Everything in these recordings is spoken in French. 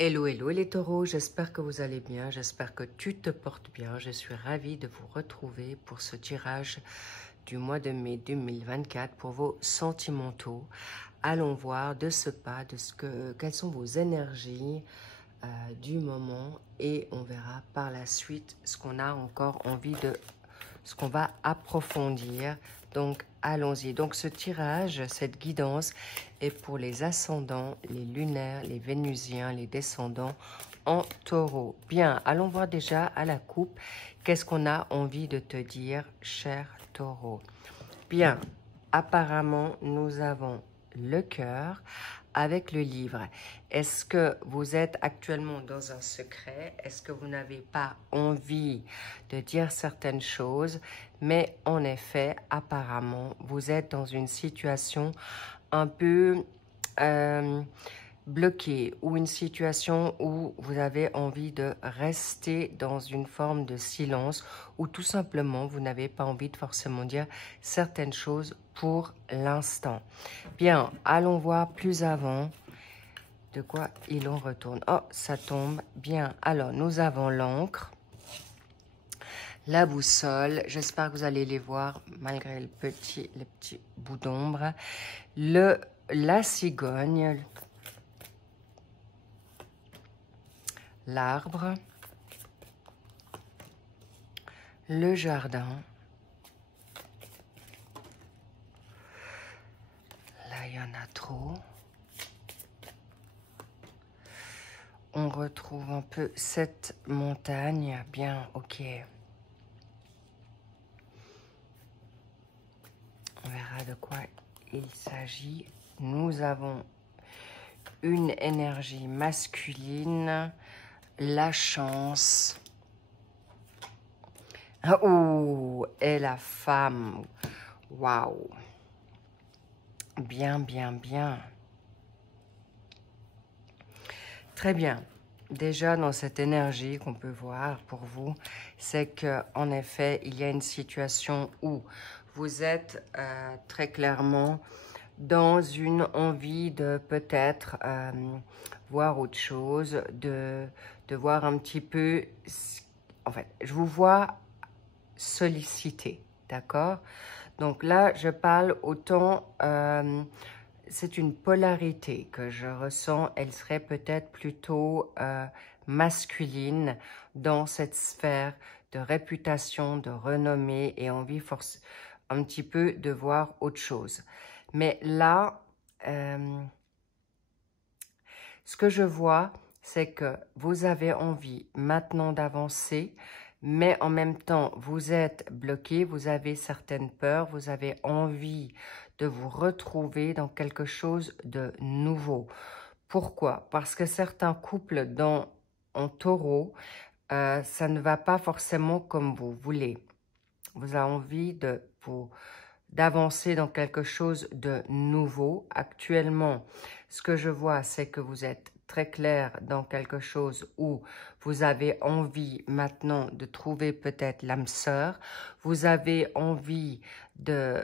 Hello, hello les taureaux, j'espère que vous allez bien, j'espère que tu te portes bien. Je suis ravie de vous retrouver pour ce tirage du mois de mai 2024 pour vos sentimentaux. Allons voir de ce pas, quelles sont vos énergies du moment et on verra par la suite ce qu'on a encore envie de, ce qu'on va approfondir. Donc, allons-y. Donc, ce tirage, cette guidance est pour les ascendants, les lunaires, les vénusiens, les descendants en taureau. Bien, allons voir déjà à la coupe. Qu'est-ce qu'on a envie de te dire, cher taureau? Bien, apparemment, nous avons le cœur avec le livre. Est-ce que vous êtes actuellement dans un secret? Est-ce que vous n'avez pas envie de dire certaines choses? Mais en effet, apparemment, vous êtes dans une situation un peu bloqué ou une situation où vous avez envie de rester dans une forme de silence ou tout simplement vous n'avez pas envie de forcément dire certaines choses pour l'instant. Bien, allons voir plus avant de quoi il en retourne. Oh, ça tombe bien. Alors, nous avons l'encre, la boussole. J'espère que vous allez les voir malgré les petits bouts d'ombre. La cigogne, l'arbre, le jardin, là il y en a trop, on retrouve un peu cette montagne, bien, ok, on verra de quoi il s'agit. Nous avons une énergie masculine, la chance. Oh, et la femme. Waouh. Bien, bien, bien. Très bien. Déjà, dans cette énergie qu'on peut voir pour vous, c'est qu'en effet, il y a une situation où vous êtes très clairement dans une envie de peut-être voir autre chose, de voir un petit peu... En fait, je vous vois sollicité, d'accord? Donc là, je parle autant... c'est une polarité que je ressens. Elle serait peut-être plutôt masculine dans cette sphère de réputation, de renommée et envie un petit peu de voir autre chose. Mais là, ce que je vois, c'est que vous avez envie maintenant d'avancer, mais en même temps, vous êtes bloqué, vous avez certaines peurs, vous avez envie de vous retrouver dans quelque chose de nouveau. Pourquoi? Parce que certains couples en taureau, ça ne va pas forcément comme vous voulez. Vous avez envie d'avancer dans quelque chose de nouveau. Actuellement, ce que je vois, c'est que vous êtes très clair dans quelque chose où vous avez envie maintenant de trouver peut-être l'âme sœur. Vous avez envie de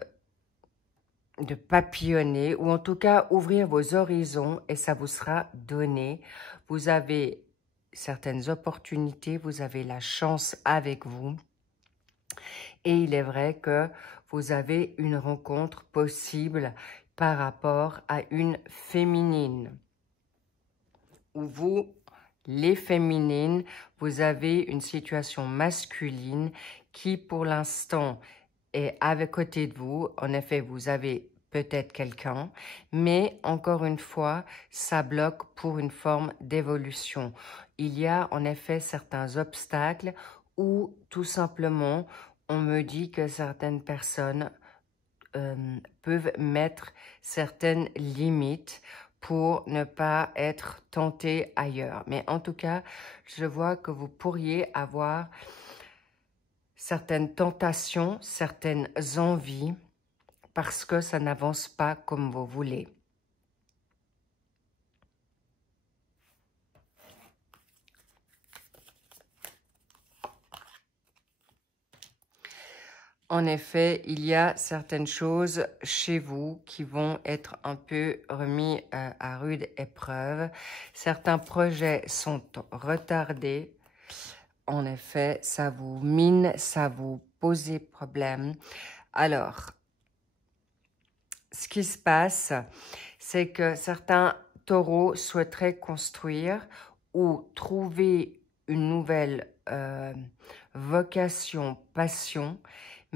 papillonner ou en tout cas ouvrir vos horizons et ça vous sera donné. Vous avez certaines opportunités, vous avez la chance avec vous. Et il est vrai que vous avez une rencontre possible par rapport à une féminine. Où vous, les féminines, vous avez une situation masculine qui pour l'instant est avec côté de vous. En effet, vous avez peut-être quelqu'un, mais encore une fois, ça bloque pour une forme d'évolution. Il y a en effet certains obstacles ou tout simplement on me dit que certaines personnes peuvent mettre certaines limites pour ne pas être tentées ailleurs. Mais en tout cas, je vois que vous pourriez avoir certaines tentations, certaines envies, parce que ça n'avance pas comme vous voulez. En effet, il y a certaines choses chez vous qui vont être un peu remis à rude épreuve. Certains projets sont retardés. En effet, ça vous mine, ça vous pose des problèmes. Alors, ce qui se passe, c'est que certains taureaux souhaiteraient construire ou trouver une nouvelle vocation, passion,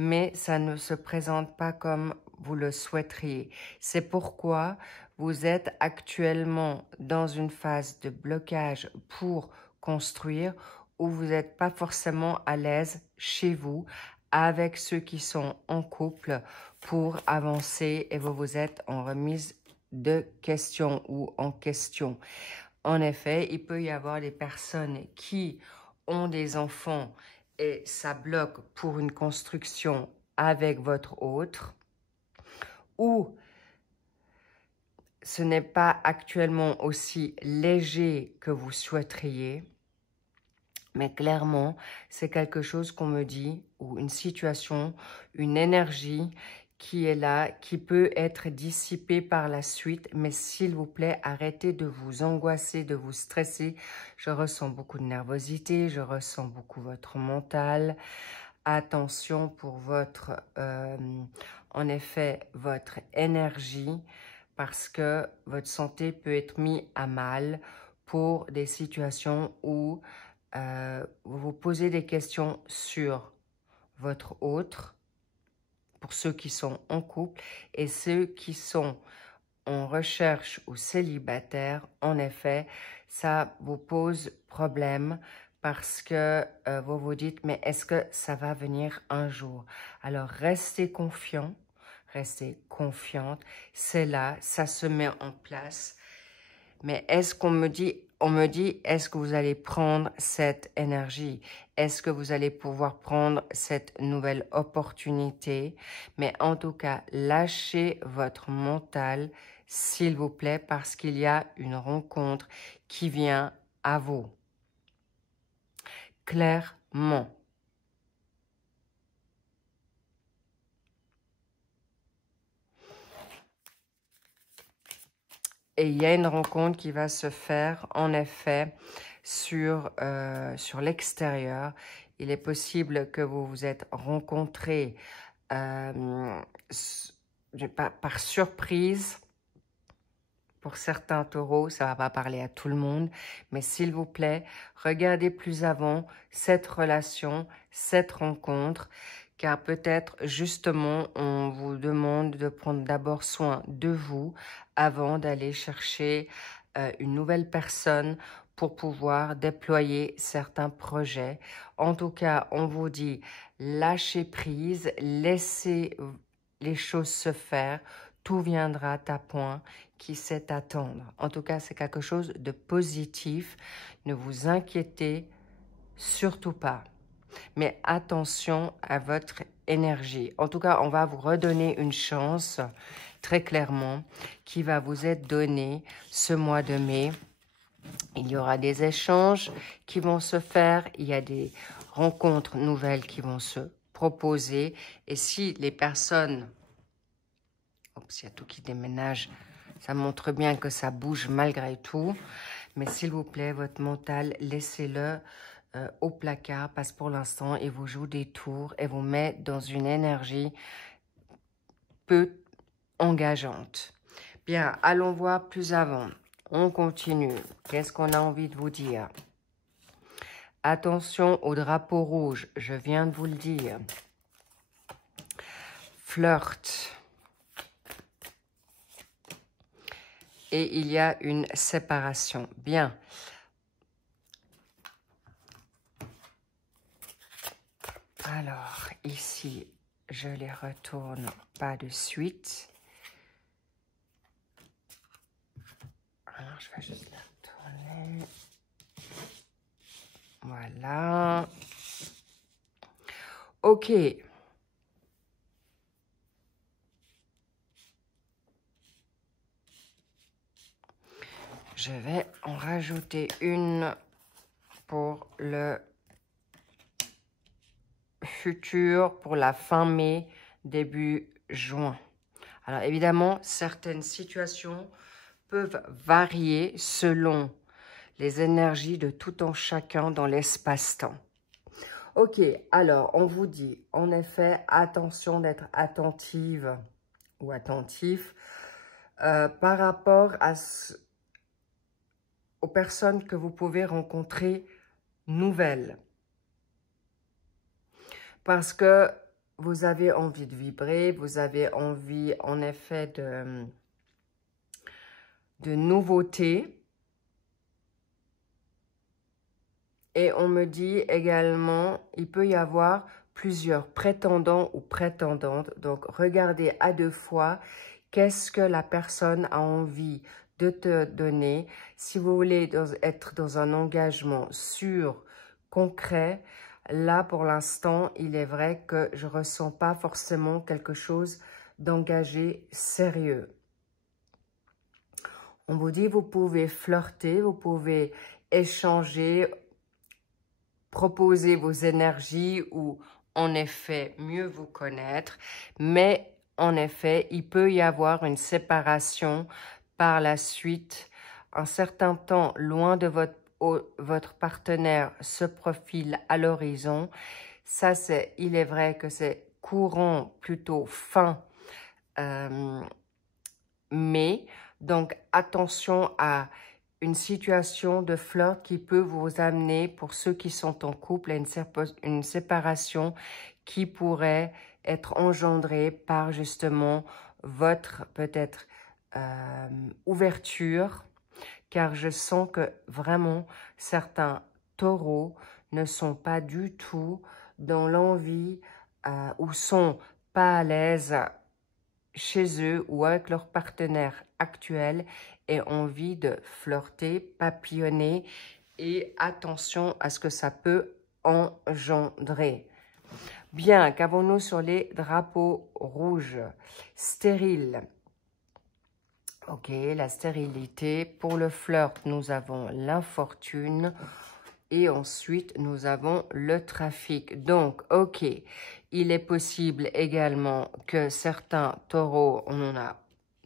mais ça ne se présente pas comme vous le souhaiteriez. C'est pourquoi vous êtes actuellement dans une phase de blocage pour construire où vous n'êtes pas forcément à l'aise chez vous avec ceux qui sont en couple pour avancer et vous êtes en remise de questions ou en question. En effet, il peut y avoir des personnes qui ont des enfants et ça bloque pour une construction avec votre autre, ou ce n'est pas actuellement aussi léger que vous souhaiteriez, mais clairement, c'est quelque chose qu'on me dit, ou une situation, une énergie qui est là, qui peut être dissipée par la suite. Mais s'il vous plaît, arrêtez de vous angoisser, de vous stresser. Je ressens beaucoup de nervosité, je ressens beaucoup votre mental. Attention pour votre, en effet, votre énergie, parce que votre santé peut être mise à mal pour des situations où vous vous posez des questions sur votre autre, pour ceux qui sont en couple, et ceux qui sont en recherche ou célibataire. En effet, ça vous pose problème parce que vous vous dites, mais est-ce que ça va venir un jour? Alors, restez confiant, restez confiante. C'est là, ça se met en place. Mais est-ce qu'on me dit, est-ce que vous allez prendre cette énergie? Est-ce que vous allez pouvoir prendre cette nouvelle opportunité? Mais en tout cas, lâchez votre mental, s'il vous plaît, parce qu'il y a une rencontre qui vient à vous. Clairement. Et il y a une rencontre qui va se faire, en effet, sur l'extérieur. Il est possible que vous vous êtes rencontrés par surprise. Pour certains taureaux, ça ne va pas parler à tout le monde, mais s'il vous plaît, regardez plus avant cette relation, cette rencontre, car peut-être justement on vous demande de prendre d'abord soin de vous avant d'aller chercher une nouvelle personne pour pouvoir déployer certains projets. En tout cas, on vous dit lâchez prise, laissez les choses se faire, tout viendra à point qui sait attendre. En tout cas, c'est quelque chose de positif. Ne vous inquiétez surtout pas. Mais attention à votre énergie. En tout cas, on va vous redonner une chance, très clairement, qui va vous être donnée ce mois de mai. Il y aura des échanges qui vont se faire. Il y a des rencontres nouvelles qui vont se proposer. Et si les personnes... Oups, il y a tout qui déménage. Ça montre bien que ça bouge malgré tout. Mais s'il vous plaît, votre mental, laissez-le au placard parce que pour l'instant, il vous joue des tours et vous met dans une énergie peu engageante. Bien, allons voir plus avant. On continue. Qu'est-ce qu'on a envie de vous dire? Attention au drapeau rouge, je viens de vous le dire. Flirt. Et il y a une séparation. Bien. Alors, ici, je les retourne pas de suite. Alors, je vais juste la retourner. Voilà. Ok. Je vais en rajouter une pour le futur pour la fin mai, début juin. Alors évidemment, certaines situations peuvent varier selon les énergies de tout un chacun dans l'espace-temps. Ok, alors on vous dit, en effet, attention d'être attentive ou attentif par rapport aux personnes que vous pouvez rencontrer nouvelles. Parce que vous avez envie de vibrer, vous avez envie en effet de nouveautés. Et on me dit également, il peut y avoir plusieurs prétendants ou prétendantes. Donc, regardez à deux fois qu'est-ce que la personne a envie de te donner. Si vous voulez être dans un engagement sûr, concret, là, pour l'instant, il est vrai que je ne ressens pas forcément quelque chose d'engagé sérieux. On vous dit, vous pouvez flirter, vous pouvez échanger, proposer vos énergies ou en effet mieux vous connaître, mais en effet il peut y avoir une séparation par la suite. Un certain temps loin de votre partenaire se profile à l'horizon. Ça, il est vrai que c'est courant plutôt fin mai, donc attention à une situation de flirt qui peut vous amener, pour ceux qui sont en couple, à une séparation qui pourrait être engendrée par justement votre peut-être ouverture, car je sens que vraiment certains taureaux ne sont pas du tout dans l'envie ou sont pas à l'aise chez eux ou avec leur partenaire actuel et envie de flirter, papillonner et attention à ce que ça peut engendrer. Bien, qu'avons-nous sur les drapeaux rouges? Stérile. Ok, la stérilité. Pour le flirt, nous avons l'infortune. Et ensuite, nous avons le trafic. Donc, ok, il est possible également que certains taureaux,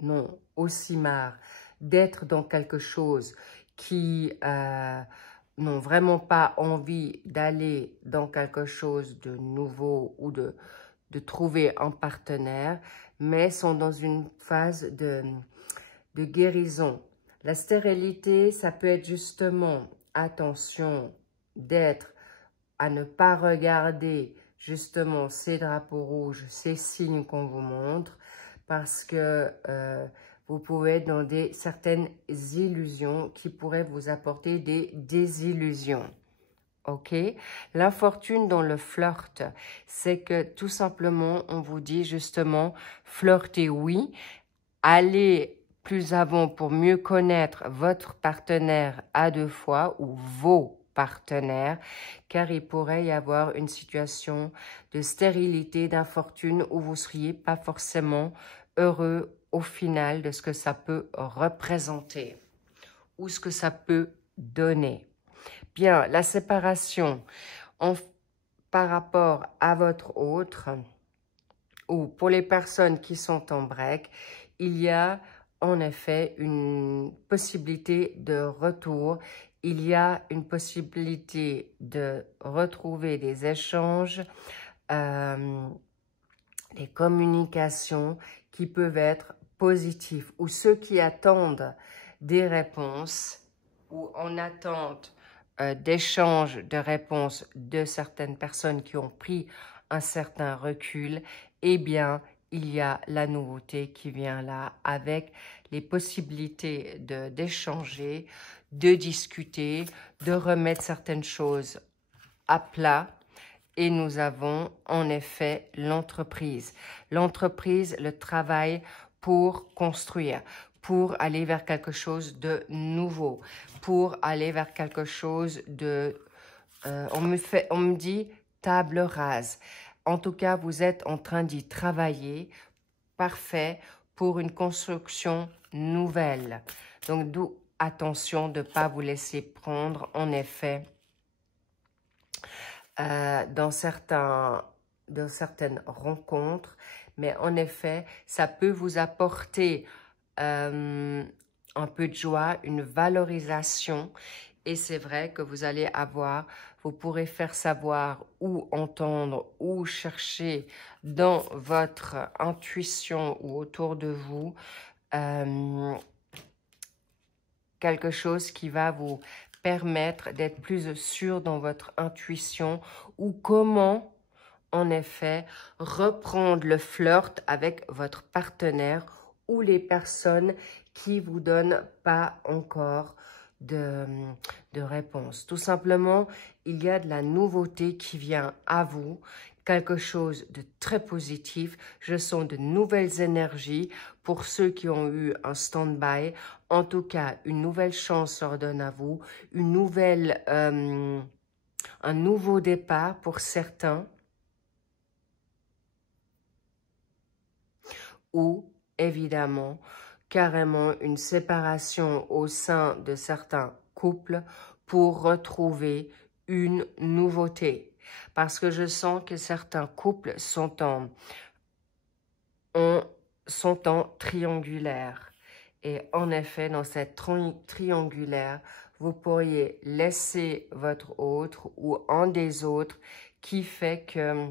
non aussi marre d'être dans quelque chose qui n'ont vraiment pas envie d'aller dans quelque chose de nouveau ou de trouver un partenaire, mais sont dans une phase de guérison. La stérilité, ça peut être justement, attention, d'être à ne pas regarder justement ces drapeaux rouges, ces signes qu'on vous montre, parce que vous pouvez être dans certaines illusions qui pourraient vous apporter des désillusions. Ok, l'infortune dans le flirt, c'est que tout simplement, on vous dit justement, flirter oui, allez plus avant pour mieux connaître votre partenaire à deux fois ou vos partenaires, car il pourrait y avoir une situation de stérilité, d'infortune où vous ne seriez pas forcément heureux au final de ce que ça peut représenter ou ce que ça peut donner. Bien, la séparation par rapport à votre autre ou pour les personnes qui sont en break, il y a en effet une possibilité de retour. Il y a une possibilité de retrouver des échanges, des communications qui peuvent être positifs. Ou ceux qui attendent des réponses ou en attente d'échanges de réponses de certaines personnes qui ont pris un certain recul, eh bien, il y a la nouveauté qui vient là avec les possibilités d'échanger, de discuter, de remettre certaines choses à plat. Et nous avons en effet l'entreprise. L'entreprise, le travail pour construire, pour aller vers quelque chose de nouveau, pour aller vers quelque chose de... on me dit table rase. En tout cas, vous êtes en train d'y travailler, parfait, pour une construction nouvelle. Donc, d'où attention de ne pas vous laisser prendre, en effet, dans certains de certaines rencontres, mais en effet, ça peut vous apporter un peu de joie, une valorisation. Et c'est vrai que vous allez avoir, vous pourrez faire savoir ou entendre ou chercher dans votre intuition ou autour de vous quelque chose qui va vous permettre d'être plus sûr dans votre intuition ou comment, en effet, reprendre le flirt avec votre partenaire ou les personnes qui vous donnent pas encore de réponse. Tout simplement, il y a de la nouveauté qui vient à vous, quelque chose de très positif. Je sens de nouvelles énergies pour ceux qui ont eu un stand-by. En tout cas, une nouvelle chance s'ordonne à vous, une nouvelle, un nouveau départ pour certains. Ou, évidemment, carrément une séparation au sein de certains couples pour retrouver une nouveauté. Parce que je sens que certains couples sont en triangulaire. Et en effet, dans cette triangulaire, vous pourriez laisser votre autre ou un des autres qui fait que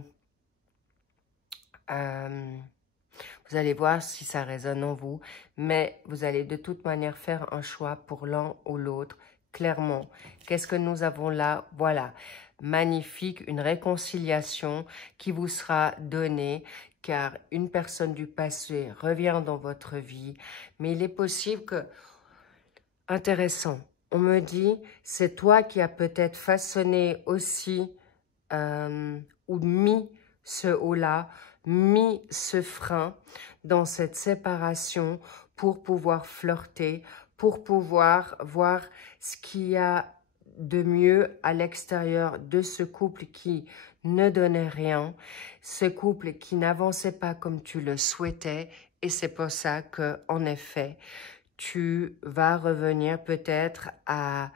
vous allez voir si ça résonne en vous, mais vous allez de toute manière faire un choix pour l'un ou l'autre, clairement. Qu'est-ce que nous avons là? Voilà, magnifique, une réconciliation qui vous sera donnée, car une personne du passé revient dans votre vie, mais il est possible que... Intéressant, on me dit, c'est toi qui as peut-être façonné aussi ou mis ce haut-là, mis ce frein dans cette séparation pour pouvoir flirter, pour pouvoir voir ce qu'il y a de mieux à l'extérieur de ce couple qui ne donnait rien, ce couple qui n'avançait pas comme tu le souhaitais, et c'est pour ça que, en effet, tu vas revenir peut-être à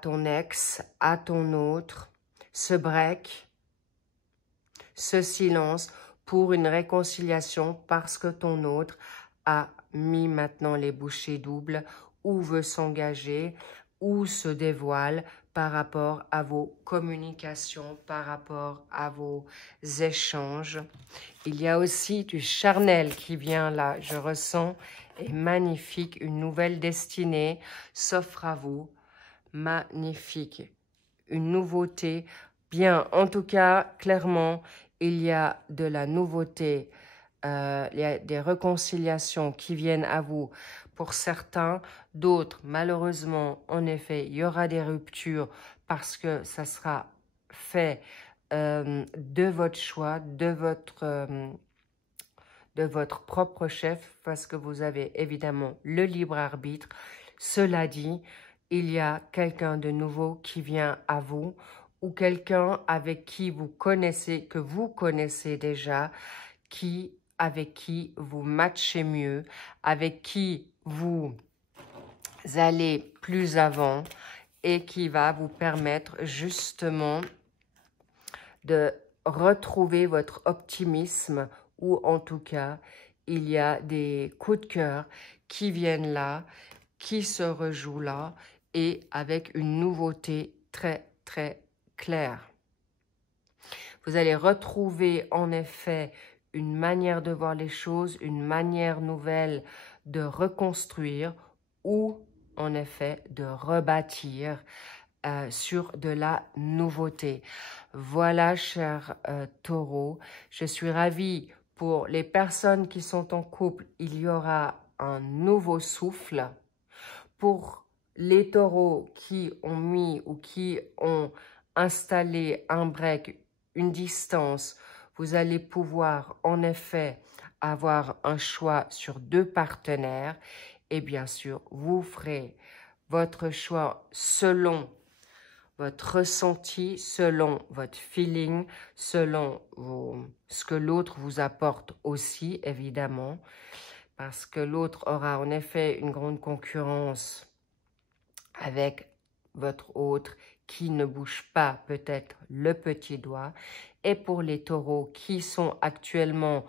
ton ex, à ton autre, ce break, ce silence pour une réconciliation parce que ton autre a mis maintenant les bouchées doubles ou veut s'engager ou se dévoile par rapport à vos communications, par rapport à vos échanges. Il y a aussi du charnel qui vient là, je ressens, est magnifique, une nouvelle destinée s'offre à vous, magnifique, une nouveauté, bien, en tout cas, clairement, il y a de la nouveauté, il y a des réconciliations qui viennent à vous pour certains, d'autres, malheureusement, en effet, il y aura des ruptures parce que ça sera fait de votre choix, de votre propre chef, parce que vous avez évidemment le libre arbitre. Cela dit, il y a quelqu'un de nouveau qui vient à vous, ou quelqu'un avec qui vous connaissez, que vous connaissez déjà, avec qui vous matchez mieux, avec qui vous allez plus avant et qui va vous permettre justement de retrouver votre optimisme, ou en tout cas, il y a des coups de cœur qui viennent là, qui se rejouent là, et avec une nouveauté très, très claire. Vous allez retrouver en effet une manière de voir les choses, une manière nouvelle de reconstruire ou en effet de rebâtir sur de la nouveauté. Voilà, cher taureau, je suis ravie pour les personnes qui sont en couple, il y aura un nouveau souffle. Pour les taureaux qui ont mis ou qui ont installé un break, une distance, vous allez pouvoir en effet avoir un choix sur 2 partenaires et bien sûr, vous ferez votre choix selon votre ressenti, selon votre feeling, selon ce que l'autre vous apporte aussi, évidemment, parce que l'autre aura en effet une grande concurrence avec votre autre qui ne bouge pas peut-être le petit doigt. Et pour les taureaux qui sont actuellement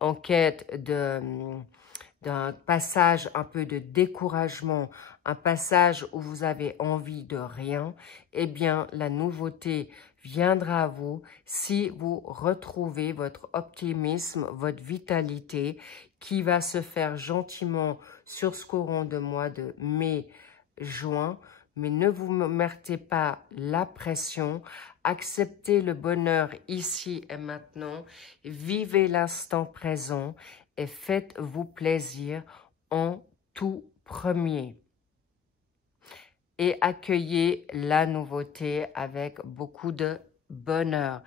en quête d'un passage un peu de découragement, un passage où vous avez envie de rien, eh bien, la nouveauté viendra à vous si vous retrouvez votre optimisme, votre vitalité qui va se faire gentiment sur ce courant de mois de mai-juin. Mais ne vous mettez pas la pression, acceptez le bonheur ici et maintenant, vivez l'instant présent et faites-vous plaisir en tout premier. Et accueillez la nouveauté avec beaucoup de bonheur.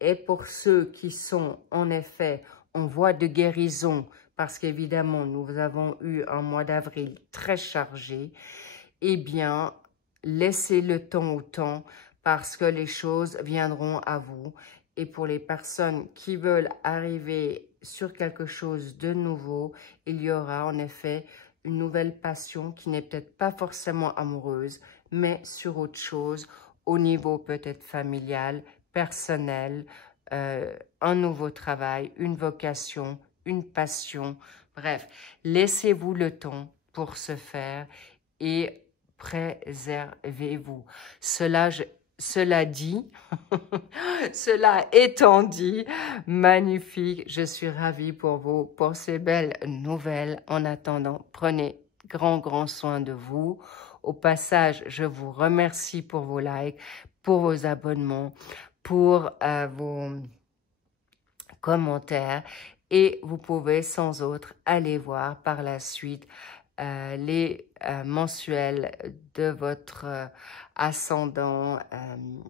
Et pour ceux qui sont en effet en voie de guérison, parce qu'évidemment nous avons eu un mois d'avril très chargé, eh bien laissez le temps au temps parce que les choses viendront à vous. Et pour les personnes qui veulent arriver sur quelque chose de nouveau, il y aura en effet une nouvelle passion qui n'est peut-être pas forcément amoureuse, mais sur autre chose, au niveau peut-être familial, personnel, un nouveau travail, une vocation, une passion. Bref, laissez-vous le temps pour ce faire et préservez-vous. Cela dit, cela étant dit, magnifique, je suis ravie pour vous, pour ces belles nouvelles. En attendant, prenez grand soin de vous. Au passage, je vous remercie pour vos likes, pour vos abonnements, pour vos commentaires et vous pouvez sans autre aller voir par la suite les mensuels de votre ascendant,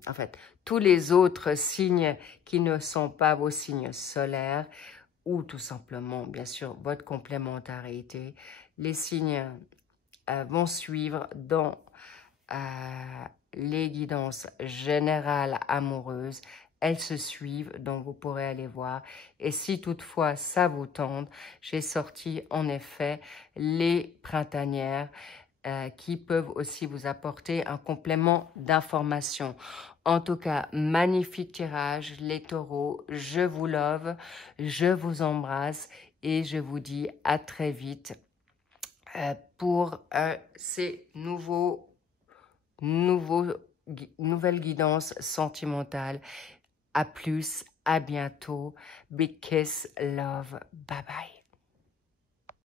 en fait, tous les autres signes qui ne sont pas vos signes solaires ou tout simplement, bien sûr, votre complémentarité. Les signes vont suivre dans les guidances générales amoureuses. Elles se suivent, donc vous pourrez aller voir. Et si toutefois ça vous tente, j'ai sorti en effet les printanières qui peuvent aussi vous apporter un complément d'information. En tout cas, magnifique tirage, les taureaux. Je vous love, je vous embrasse et je vous dis à très vite pour ces nouvelles guidances sentimentales. À plus, à bientôt. Big kiss, love, bye bye.